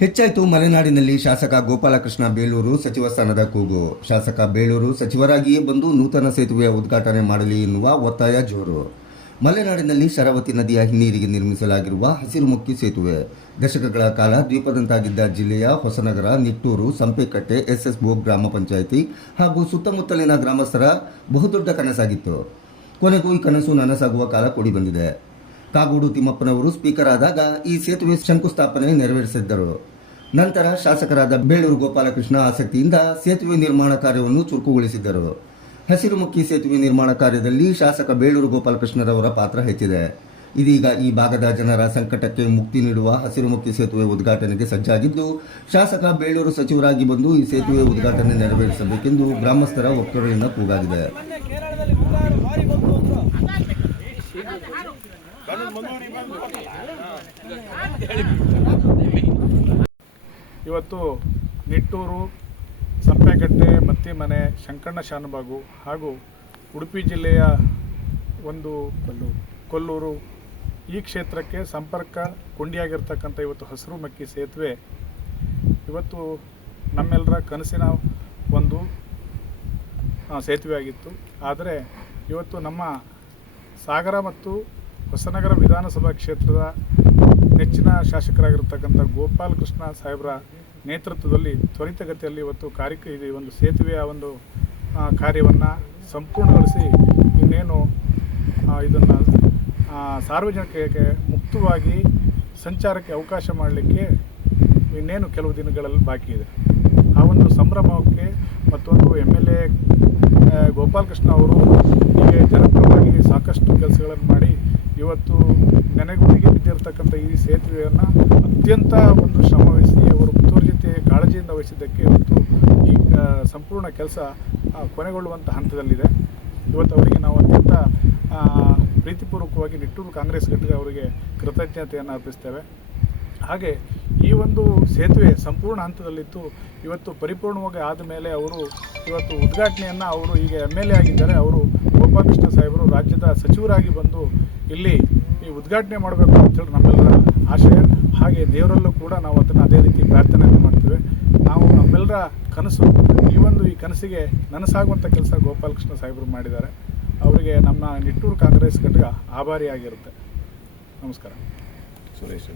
ಹೆಚ್ಚಾಯಿತು ಮಲೆನಾಡಿನಲ್ಲಿ ಶಾಸಕ ಗೋಪಾಲಕೃಷ್ಣ ಬೇಳೂರು ಸಚಿವ ಸ್ಥಾನದ ಕೂಗು. ಶಾಸಕ ಬೇಳೂರು ಸಚಿವರಾಗಿಯೇ ಬಂದು ನೂತನ ಸೇತುವೆಯ ಉದ್ಘಾಟನೆ ಮಾಡಲಿ ಎನ್ನುವ ಒತ್ತಾಯ ಜೋರು. ಮಲೆನಾಡಿನಲ್ಲಿ ಶರಾವತಿ ನದಿಯ ಹಿನ್ನೀರಿಗೆ ನಿರ್ಮಿಸಲಾಗಿರುವ ಹಸಿರುಮುಖಿ ಸೇತುವೆ ದಶಕಗಳ ಕಾಲ ದ್ವೀಪದಂತಾಗಿದ್ದ ಜಿಲ್ಲೆಯ ಹೊಸನಗರ, ನಿಟ್ಟೂರು, ಸಂಪೆಕಟ್ಟೆ, ಎಸ್ಎಸ್ ಬೋಗ್ ಗ್ರಾಮ ಪಂಚಾಯಿತಿ ಹಾಗೂ ಸುತ್ತಮುತ್ತಲಿನ ಗ್ರಾಮಸ್ಥರ ಬಹುದೊಡ್ಡ ಕನಸಾಗಿತ್ತು. ಕೊನೆಗೂ ಈ ಕನಸು ನನಸಾಗುವ ಕಾಲ ಕೂಡಿ ಬಂದಿದೆ. ಕಾಗೋಡು ತಿಮ್ಮಪ್ಪನವರು ಸ್ಪೀಕರ್ ಆದಾಗ ಈ ಸೇತುವೆ ಶಂಕುಸ್ಥಾಪನೆ ನೆರವೇರಿಸಿದ್ದರು. ನಂತರ ಶಾಸಕರಾದ ಬೇಳೂರು ಗೋಪಾಲಕೃಷ್ಣ ಆಸಕ್ತಿಯಿಂದ ಸೇತುವೆ ನಿರ್ಮಾಣ ಕಾರ್ಯವನ್ನು ಚುರುಕುಗೊಳಿಸಿದ್ದರು. ಹಸಿರುಮುಖಿ ಸೇತುವೆ ನಿರ್ಮಾಣ ಕಾರ್ಯದಲ್ಲಿ ಶಾಸಕ ಬೇಳೂರು ಗೋಪಾಲಕೃಷ್ಣರವರ ಪಾತ್ರ ಹೆಚ್ಚಿದೆ. ಇದೀಗ ಈ ಭಾಗದ ಜನರ ಸಂಕಟಕ್ಕೆ ಮುಕ್ತಿ ನೀಡುವ ಹಸಿರುಮುಖಿ ಸೇತುವೆ ಉದ್ಘಾಟನೆಗೆ ಸಜ್ಜಾಗಿದ್ದು, ಶಾಸಕ ಬೇಳೂರು ಸಚಿವರಾಗಿ ಬಂದು ಈ ಸೇತುವೆ ಉದ್ಘಾಟನೆ ನೆರವೇರಿಸಬೇಕೆಂದು ಗ್ರಾಮಸ್ಥರ ಒಕ್ಕೂಟದಿಂದ ಕೂಗಾಗಿದೆ. ಇವತ್ತು ನಿಟ್ಟೂರು, ಸಂಪೆಕಟ್ಟೆ, ಮತ್ತಿಮನೆ, ಶಂಕಣ್ಣ ಶಾನುಬಾಗು ಹಾಗೂ ಉಡುಪಿ ಜಿಲ್ಲೆಯ ಒಂದು ಕೊಲ್ಲೂರು ಈ ಕ್ಷೇತ್ರಕ್ಕೆ ಸಂಪರ್ಕ ಕೊಂಡಿಯಾಗಿರ್ತಕ್ಕಂಥ ಇವತ್ತು ಹಸಿರುಮುಖಿ ಸೇತುವೆ ಇವತ್ತು ನಮ್ಮೆಲ್ಲರ ಕನಸಿನ ಒಂದು ಸೇತುವೆ ಆಗಿತ್ತು. ಆದರೆ ಇವತ್ತು ನಮ್ಮ ಸಾಗರ ಮತ್ತು ಹೊಸನಗರ ವಿಧಾನಸಭಾ ಕ್ಷೇತ್ರದ ನೆಚ್ಚಿನ ಶಾಸಕರಾಗಿರ್ತಕ್ಕಂಥ ಗೋಪಾಲಕೃಷ್ಣ ಸಾಹೇಬರ ನೇತೃತ್ವದಲ್ಲಿ ತ್ವರಿತಗತಿಯಲ್ಲಿ ಇವತ್ತು ಈ ಒಂದು ಸೇತುವೆಯ ಒಂದು ಕಾರ್ಯವನ್ನು ಸಂಪೂರ್ಣಗೊಳಿಸಿ ಇನ್ನೇನು ಇದನ್ನು ಸಾರ್ವಜನಿಕರಿಗೆ ಮುಕ್ತವಾಗಿ ಸಂಚಾರಕ್ಕೆ ಅವಕಾಶ ಮಾಡಲಿಕ್ಕೆ ಇನ್ನೇನು ಕೆಲವು ದಿನಗಳಲ್ಲಿ ಬಾಕಿ ಇದೆ. ಆ ಒಂದು ಸಂಭ್ರಮಕ್ಕೆ ಮತ್ತೊಂದು MLA ಗೋಪಾಲಕೃಷ್ಣ ಅವರು ಹೀಗೆ ಜನಪರವಾಗಿ ಸಾಕಷ್ಟು ಕೆಲಸಗಳನ್ನು ಮಾಡಿ ಇವತ್ತು ನೆನೆಗುದಿಗೆ ಬಿದ್ದಿರತಕ್ಕಂಥ ಈ ಸೇತುವೆಯನ್ನು ಅತ್ಯಂತ ಒಂದು ಶ್ರಮವಹಿಸಿ ಅವರು ಜೊತೆ ಕಾಳಜಿಯಿಂದ ವಹಿಸಿದ್ದಕ್ಕೆ ಇವತ್ತು ಈ ಸಂಪೂರ್ಣ ಕೆಲಸ ಕೊನೆಗೊಳ್ಳುವಂಥ ಹಂತದಲ್ಲಿದೆ. ಇವತ್ತು ಅವರಿಗೆ ನಾವು ಅತ್ಯಂತ ಪ್ರೀತಿಪೂರ್ವಕವಾಗಿ ನಿಟ್ಟೂರು ಕಾಂಗ್ರೆಸ್ ಘಟಕ ಅವರಿಗೆ ಕೃತಜ್ಞತೆಯನ್ನು ಅರ್ಪಿಸ್ತೇವೆ. ಹಾಗೆ ಈ ಒಂದು ಸೇತುವೆ ಸಂಪೂರ್ಣ ಹಂತದಲ್ಲಿತ್ತು. ಇವತ್ತು ಪರಿಪೂರ್ಣವಾಗಿ ಆದ ಮೇಲೆ ಅವರು ಇವತ್ತು ಉದ್ಘಾಟನೆಯನ್ನು ಅವರು ಈಗ MLA ಆಗಿದ್ದಾರೆ. ಅವರು ಗೋಪಾಲಕೃಷ್ಣ ಸಾಹೇಬರು ರಾಜ್ಯದ ಸಚಿವರಾಗಿ ಬಂದು ಇಲ್ಲಿ ಈ ಉದ್ಘಾಟನೆ ಮಾಡಬೇಕು ಅಂತೇಳಿ ನಮ್ಮೆಲ್ಲರ ಆಶಯ. ಹಾಗೆ ದೇವರಲ್ಲೂ ಕೂಡ ನಾವು ಅದನ್ನು ಅದೇ ರೀತಿ ಪ್ರಾರ್ಥನೆಯನ್ನು ಮಾಡ್ತೇವೆ. ನಾವು ನಮ್ಮೆಲ್ಲರ ಕನಸು ಈ ಕನಸಿಗೆ ನನಸಾಗುವಂಥ ಕೆಲಸ ಗೋಪಾಲಕೃಷ್ಣ ಸಾಹೇಬರು ಮಾಡಿದ್ದಾರೆ. ಅವರಿಗೆ ನಮ್ಮ ನಿಟ್ಟೂರು ಕಾಂಗ್ರೆಸ್ ಘಟಕ ಆಭಾರಿಯಾಗಿರುತ್ತೆ. ನಮಸ್ಕಾರ. ಸುರೇಶ್.